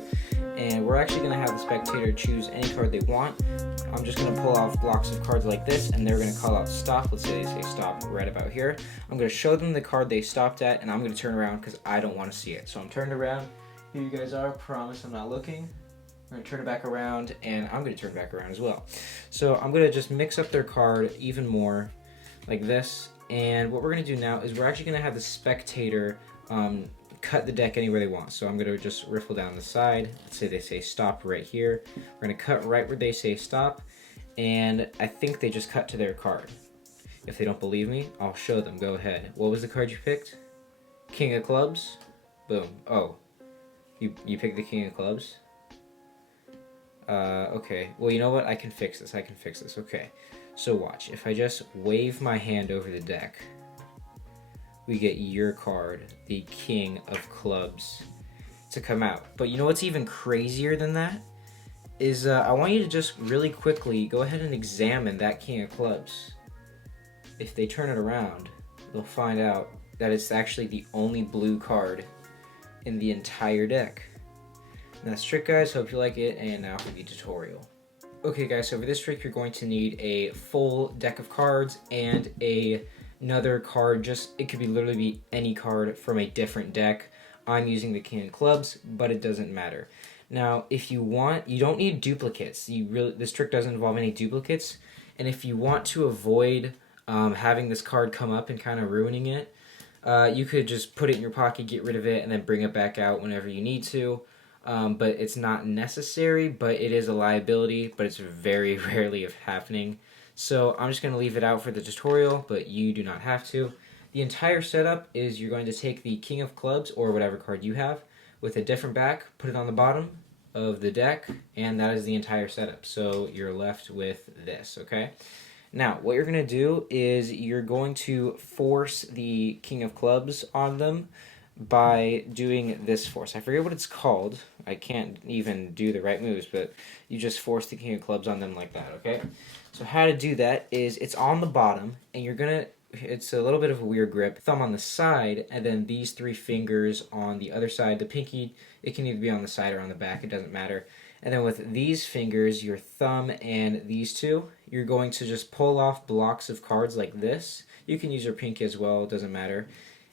it. And we're actually going to have the spectator choose any card they want. I'm just going to pull off blocks of cards like this, and they're going to call out stop. Let's say they say stop right about here. I'm going to show them the card they stopped at, and I'm going to turn around because I don't want to see it. So I'm turned around. Here you guys are. Promise I'm not looking. I'm going to turn it back around, and I'm going to turn it back around as well. So I'm going to just mix up their card even more like this. And what we're going to do now is we're actually going to have the spectator cut the deck anywhere they want. So I'm going to just riffle down the side. Let's say they say stop right here. We're going to cut right where they say stop. And I think they just cut to their card. If they don't believe me, I'll show them. Go ahead. What was the card you picked? King of Clubs? Boom. Oh, you picked the King of Clubs? Okay. Well, you know what? I can fix this. Okay. So watch. If I just wave my hand over the deck, we get your card, the King of Clubs, to come out. But you know what's even crazier than that? Is I want you to just really quickly go ahead and examine that King of Clubs. If they turn it around, they'll find out that it's actually the only blue card in the entire deck. And that's trick, guys. Hope you like it, and now for the tutorial. Okay guys, so for this trick you're going to need a full deck of cards and another card. It could literally be any card from a different deck. I'm using the King of Clubs, but it doesn't matter. Now, if you want, you don't need duplicates. This trick doesn't involve any duplicates, and if you want to avoid having this card come up and kind of ruining it, you could just put it in your pocket, get rid of it, and then bring it back out whenever you need to. But it's not necessary, but it is a liability, but it's very rarely happening. So I'm just going to leave it out for the tutorial, but you do not have to. The entire setup is you're going to take the King of Clubs, or whatever card you have, with a different back, put it on the bottom of the deck, and that is the entire setup. So you're left with this, okay? Now, what you're going to do is you're going to force the King of Clubs on them by doing this force. I forget what it's called. I can't even do the right moves, but you just force the King of Clubs on them like that, okay? So how to do that is it's on the bottom, and it's a little bit of a weird grip. Thumb on the side, and then these three fingers on the other side. The pinky, it can either be on the side or on the back, it doesn't matter. And then with these fingers, your thumb and these two, you're going to just pull off blocks of cards like this. You can use your pinky as well, it doesn't matter.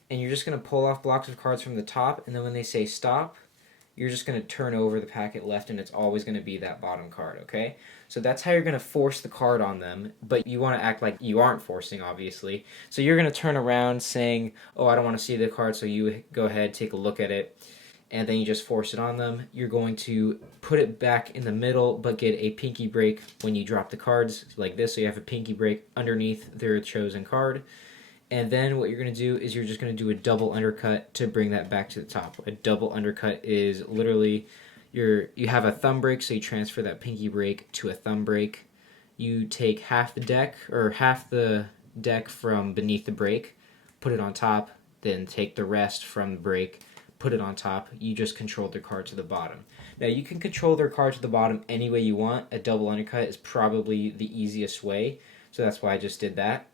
And you're just going to pull off blocks of cards from the top, and then when they say stop, you're just going to turn over the packet left, and it's always going to be that bottom card, okay? So that's how you're going to force the card on them, but you want to act like you aren't forcing, obviously. So you're going to turn around saying, oh, I don't want to see the card, so you go ahead, take a look at it, and then you just force it on them. You're going to put it back in the middle, but get a pinky break when you drop the cards like this, so you have a pinky break underneath their chosen card. And then what you're going to do is you're just going to do a double undercut to bring that back to the top. A double undercut is literally you have a thumb break, so you transfer that pinky break to a thumb break. You take half the deck from beneath the break, put it on top, then take the rest from the break, put it on top. You just control their card to the bottom. Now you can control their card to the bottom any way you want. A double undercut is probably the easiest way, so that's why I just did that.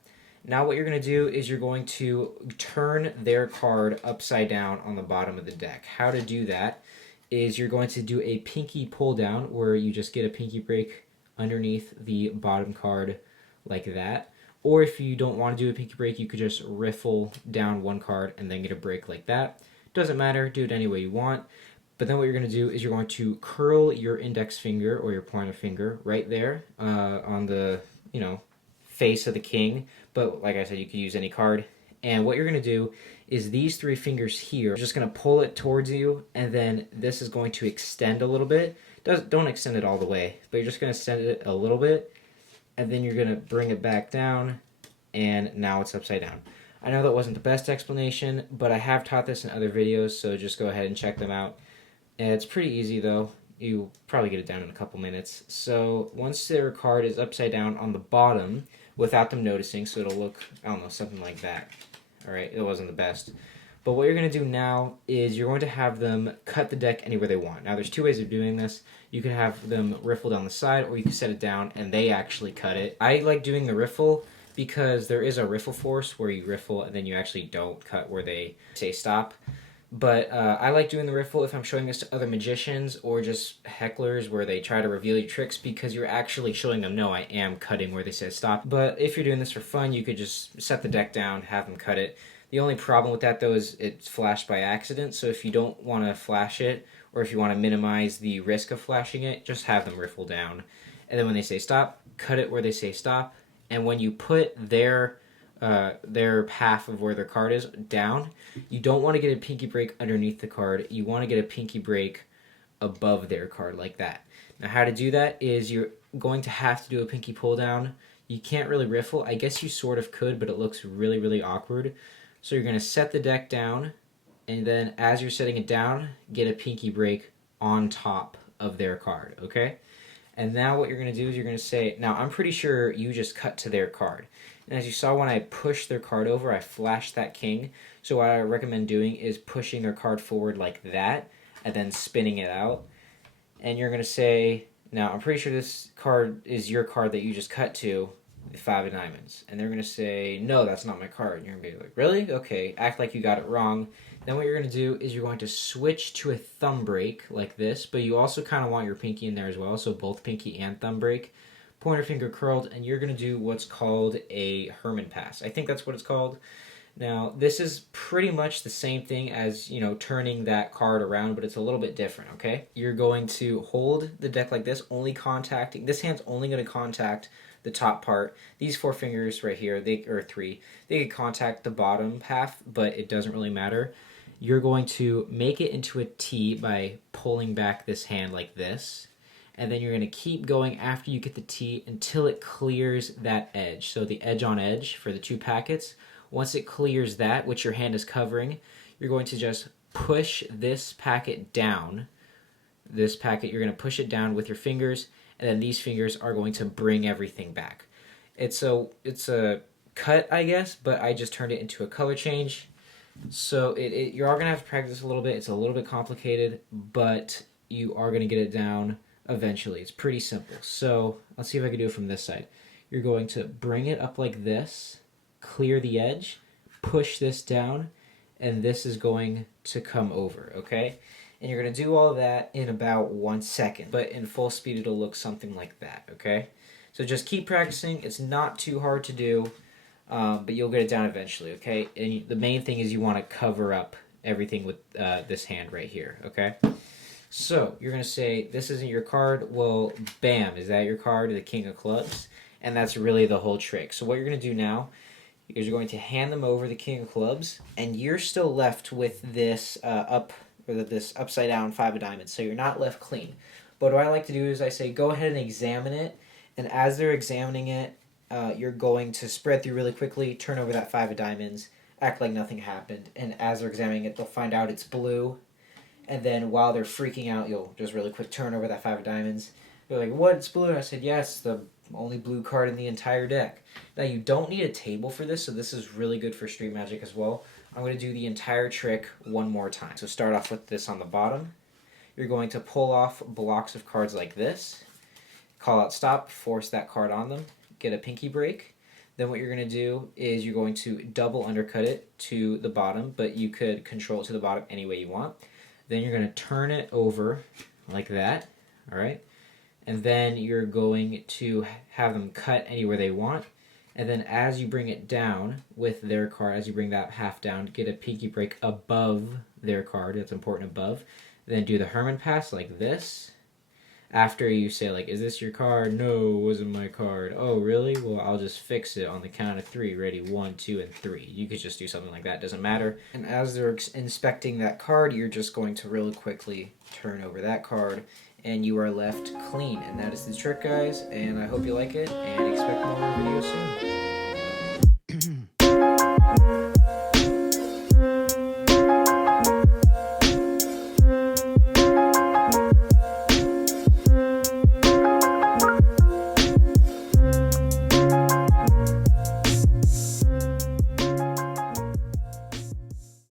Now what you're going to do is you're going to turn their card upside down on the bottom of the deck. How to do that is you're going to do a pinky pull down where you just get a pinky break underneath the bottom card like that. Or if you don't want to do a pinky break, you could just riffle down one card and then get a break like that. Doesn't matter, do it any way you want. But then what you're going to do is you're going to curl your index finger or your pointer finger right there on the, face of the king, but like I said, you could use any card. And what you're going to do is these three fingers here, you're just going to pull it towards you, and then this is going to extend a little bit. Don't extend it all the way, but you're just going to extend it a little bit, and then you're going to bring it back down, and now it's upside down. I know that wasn't the best explanation, but I have taught this in other videos, so just go ahead and check them out. And it's pretty easy though. You'll probably get it down in a couple minutes. So once their card is upside down on the bottom, without them noticing, so it'll look, I don't know, something like that. Alright, it wasn't the best. But what you're going to do now is you're going to have them cut the deck anywhere they want. Now there's two ways of doing this. You can have them riffle down the side, or you can set it down and they actually cut it. I like doing the riffle because there is a riffle force where you riffle and then you actually don't cut where they say stop. But I like doing the riffle if I'm showing this to other magicians or just hecklers where they try to reveal your tricks, because you're actually showing them, no, I am cutting where they say stop. But if you're doing this for fun, you could just set the deck down, have them cut it. The only problem with that, though, is it's flashed by accident. So if you don't want to flash it, or if you want to minimize the risk of flashing it, just have them riffle down. And then when they say stop, cut it where they say stop. And when you put their half of where their card is down, you don't want to get a pinky break underneath the card. You want to get a pinky break above their card like that. Now, how to do that is you're going to have to do a pinky pull down. You can't really riffle. I guess you sort of could, but it looks really, really awkward. So you're going to set the deck down, and then as you're setting it down, get a pinky break on top of their card, okay? And now what you're going to do is you're going to say, now I'm pretty sure you just cut to their card. And as you saw when I pushed their card over, I flashed that king. So what I recommend doing is pushing their card forward like that and then spinning it out. And you're going to say, now I'm pretty sure this card is your card that you just cut to, the 5 of diamonds. And they're going to say, no, that's not my card. And you're going to be like, really? Okay, act like you got it wrong. Then what you're going to do is you're going to switch to a thumb break like this, but you also kind of want your pinky in there as well, so both pinky and thumb break. Pointer finger curled, and you're going to do what's called a Herman pass. I think that's what it's called. Now, this is pretty much the same thing as, turning that card around, but it's a little bit different, okay? You're going to hold the deck like this, this hand's only going to contact the top part. These 4 fingers right here, or 3, they can contact the bottom half, but it doesn't really matter. You're going to make it into a T by pulling back this hand like this. And then you're going to keep going after you get the T until it clears that edge. So the edge on edge for the 2 packets. Once it clears that, which your hand is covering, you're going to just push this packet down. This packet, you're going to push it down with your fingers, and then these fingers are going to bring everything back. It's a cut, I guess, but I just turned it into a color change. So you are going to have to practice a little bit. It's a little bit complicated, but you are going to get it down eventually. It's pretty simple. So let's see if I can do it from this side. You're going to bring it up like this, clear the edge, push this down, and this is going to come over, okay? And you're going to do all of that in about 1 second, but in full speed it'll look something like that, okay? So just keep practicing. It's not too hard to do, but you'll get it down eventually, okay? And the main thing is you want to cover up everything with this hand right here, okay? So you're going to say, this isn't your card. Well, bam, is that your card, the King of Clubs? And that's really the whole trick. So what you're going to do now is you're going to hand them over the King of Clubs, and you're still left with this this upside down 5 of diamonds. So you're not left clean. But what I like to do is I say, go ahead and examine it. And as they're examining it, you're going to spread through really quickly, turn over that 5 of diamonds, act like nothing happened. And as they're examining it, they'll find out it's blue. And then while they're freaking out, you'll just really quick turn over that 5 of diamonds. They're like, what? It's blue? And I said, yes, the only blue card in the entire deck. Now, you don't need a table for this, so this is really good for Street Magic as well. I'm going to do the entire trick one more time. So start off with this on the bottom. You're going to pull off blocks of cards like this. Call out stop, force that card on them, get a pinky break. Then what you're going to do is you're going to double undercut it to the bottom, but you could control it to the bottom any way you want. Then you're going to turn it over like that, all right? And then you're going to have them cut anywhere they want. And then as you bring it down with their card, as you bring that half down, get a pinky break above their card. That's important, above. Then do the Herman pass like this. After you say, like, is this your card? No, it wasn't my card. Oh, really? Well, I'll just fix it on the count of 3. Ready? 1, 2, and 3. You could just do something like that. Doesn't matter. And as they're inspecting that card, you're just going to really quickly turn over that card, and you are left clean. And that is the trick, guys. And I hope you like it, and expect more videos soon.